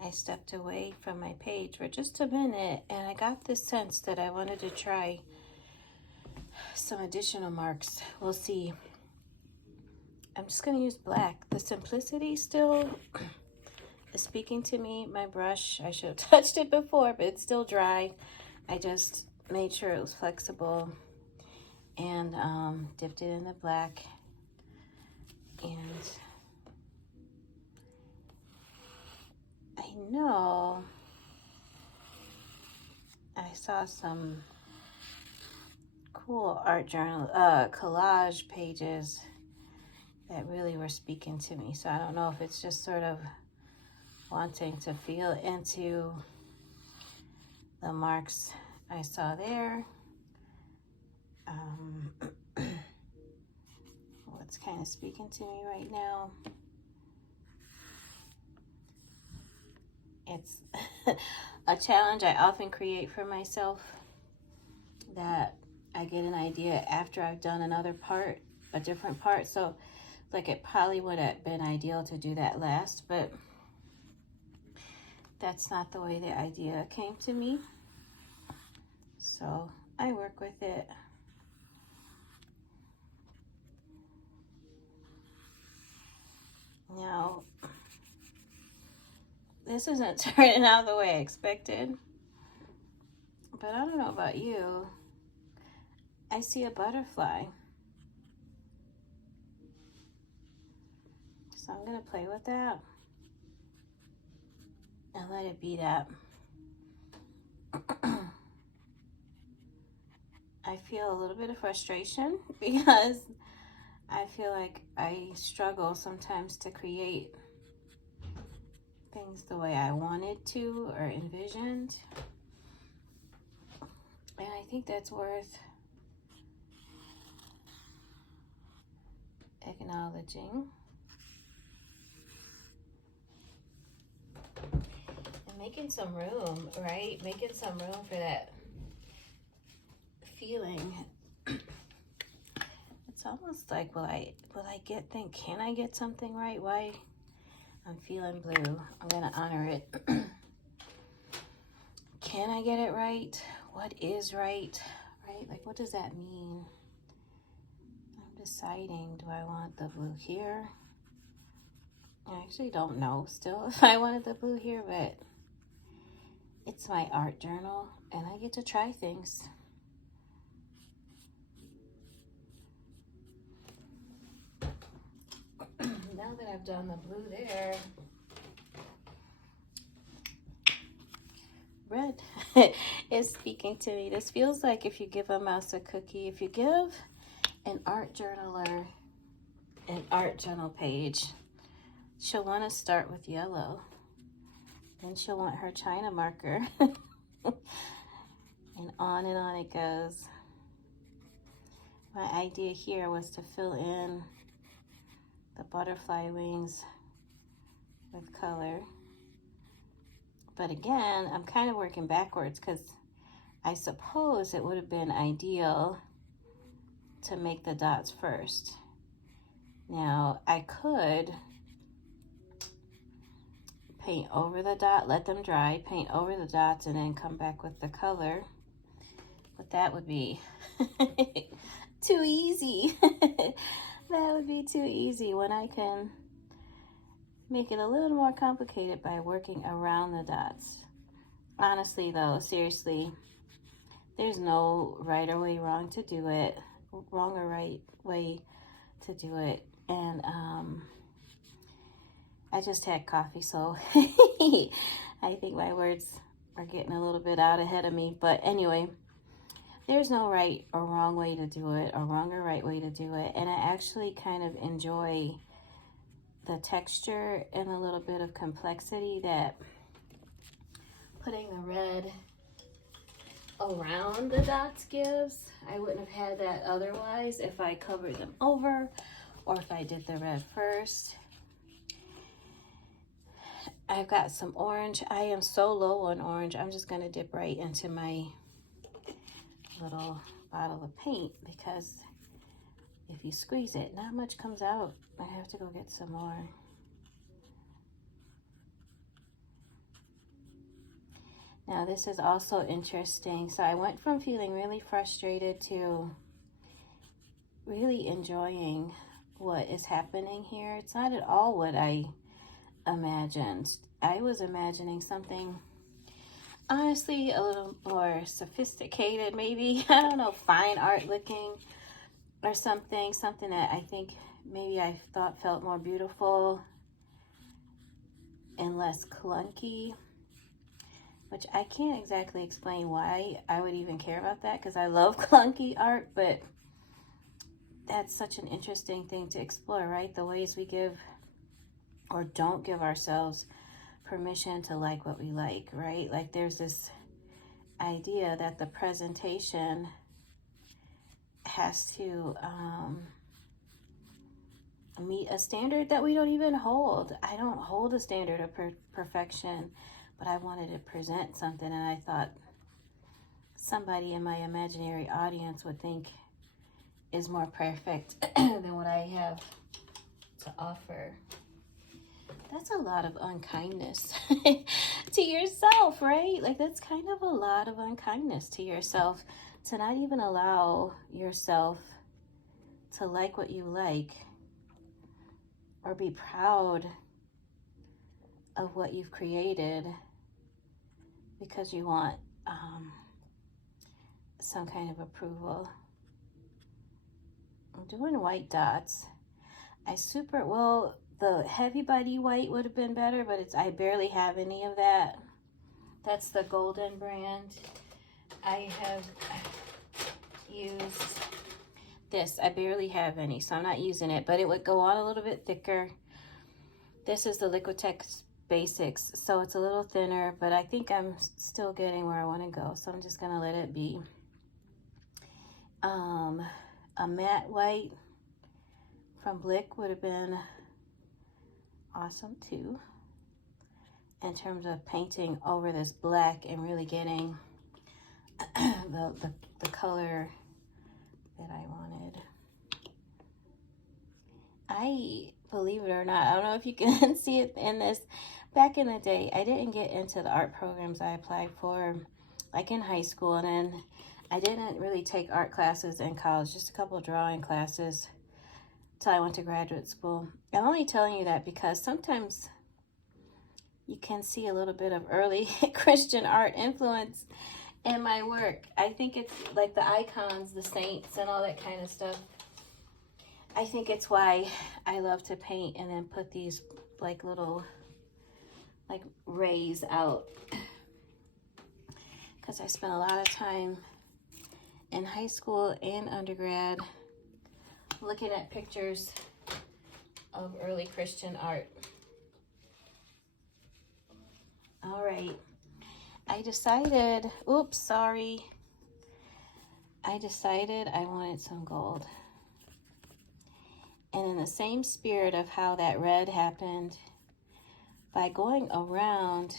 I stepped away from my page for just a minute and I got this sense that I wanted to try some additional marks. We'll see. I'm just going to use black. The simplicity still is speaking to me. My brush, I should have touched it before, but it's still dry. I just made sure it was flexible and dipped it in the black. And I know I saw some cool art journal, collage pages that really were speaking to me. So I don't know if it's just sort of wanting to feel into the marks I saw there. What's kind of speaking to me right now? It's a challenge I often create for myself, that I get an idea after I've done another part, a different part. So like it probably would have been ideal to do that last, but that's not the way the idea came to me. So I work with it. Now, this isn't turning out the way I expected, but I don't know about you. I see a butterfly. So I'm gonna play with that and let it be that. I feel a little bit of frustration because I feel like I struggle sometimes to create things the way I wanted to or envisioned. And I think that's worth acknowledging and making some room, right? Making some room for that feeling. It's almost like, will I can I get something right? Why? I'm feeling blue. I'm gonna honor it. Can I get it right? What is right? Right? Like, what does that mean? I'm deciding, do I want the blue here? I actually don't know still if I wanted the blue here, but it's my art journal and I get to try things. Now that I've done the blue there, red is speaking to me. This feels like if you give a mouse a cookie, if you give an art journaler an art journal page, she'll want to start with yellow. Then she'll want her China marker. And on it goes. My idea here was to fill in the butterfly wings with color. But again, I'm kind of working backwards because I suppose it would have been ideal to make the dots first. Now, I could paint over the dot, let them dry, paint over the dots, and then come back with the color. But that would be too easy. That would be too easy when I can make it a little more complicated by working around the dots. Honestly though, seriously, there's no right or way wrong to do it, wrong or right way to do it. And I just had coffee, so I think my words are getting a little bit out ahead of me. But anyway, there's no right or wrong way to do it, or wrong or right way to do it. And I actually kind of enjoy the texture and a little bit of complexity that putting the red around the dots gives. I wouldn't have had that otherwise if I covered them over or if I did the red first. I've got some orange. I am so low on orange. I'm just going to dip right into my little bottle of paint because if you squeeze it, not much comes out. I have to go get some more. Now this is also interesting. So I went from feeling really frustrated to really enjoying what is happening here. It's not at all what I imagined. I was imagining something, honestly, a little more sophisticated, maybe. I don't know, fine art looking or something that I think maybe I thought felt more beautiful and less clunky, which I can't exactly explain why I would even care about that, because I love clunky art, but that's such an interesting thing to explore, right? The ways we give or don't give ourselves permission to like what we like, right? Like there's this idea that the presentation has to meet a standard that we don't even hold. I don't hold a standard of perfection, but I wanted to present something, and I thought somebody in my imaginary audience would think is more perfect than what I have to offer. That's a lot of unkindness to yourself, right? Like that's kind of a lot of unkindness to yourself, to not even allow yourself to like what you like or be proud of what you've created because you want some kind of approval. I'm doing white dots. The heavy body white would have been better, but I barely have any of that. That's the Golden brand. I have used this. I barely have any, so I'm not using it, but it would go on a little bit thicker. This is the Liquitex Basics, so it's a little thinner, but I think I'm still getting where I want to go, so I'm just gonna let it be. A matte white from Blick would have been awesome too, in terms of painting over this black and really getting the color that I wanted. Believe it or not, I don't know if you can see it in this, back in the day, I didn't get into the art programs I applied for, like in high school, and then I didn't really take art classes in college, just a couple of drawing classes till I went to graduate school. I'm only telling you that because sometimes you can see a little bit of early Christian art influence in my work. I think it's like the icons, the saints, and all that kind of stuff. I think it's why I love to paint and then put these like little like rays out, because I spent a lot of time in high school and undergrad looking at pictures of early Christian art. All right, I decided I wanted some gold. And in the same spirit of how that red happened, by going around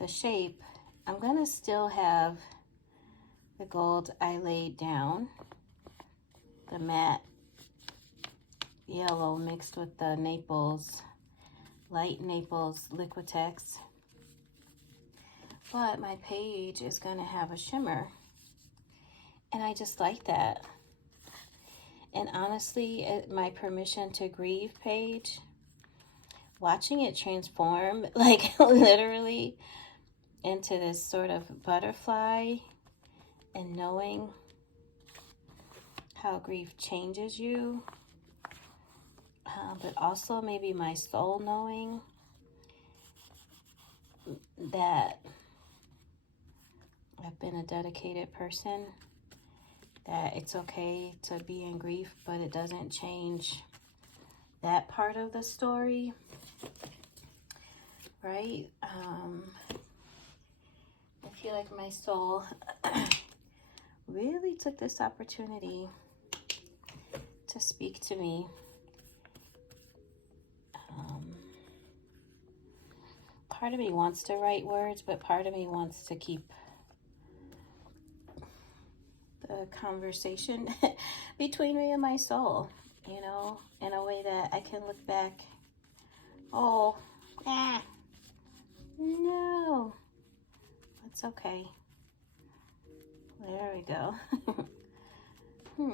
the shape, I'm gonna still have the gold I laid down, the matte yellow mixed with the Naples, light Naples Liquitex. But my page is gonna have a shimmer, and I just like that. And honestly, my Permission to Grieve page, watching it transform, like literally into this sort of butterfly, and knowing how grief changes you, but also maybe my soul knowing that I've been a dedicated person, that it's okay to be in grief, but it doesn't change that part of the story, right? I feel like my soul really took this opportunity to speak to me. Part of me wants to write words, but part of me wants to keep the conversation between me and my soul, you know, in a way that I can look back, no, It's okay. There we go. I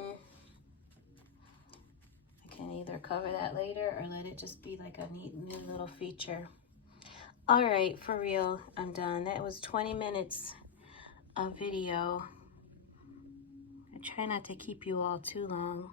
can either cover that later or let it just be like a neat new little feature. All right, for real, I'm done. That was 20 minutes of video. I try not to keep you all too long.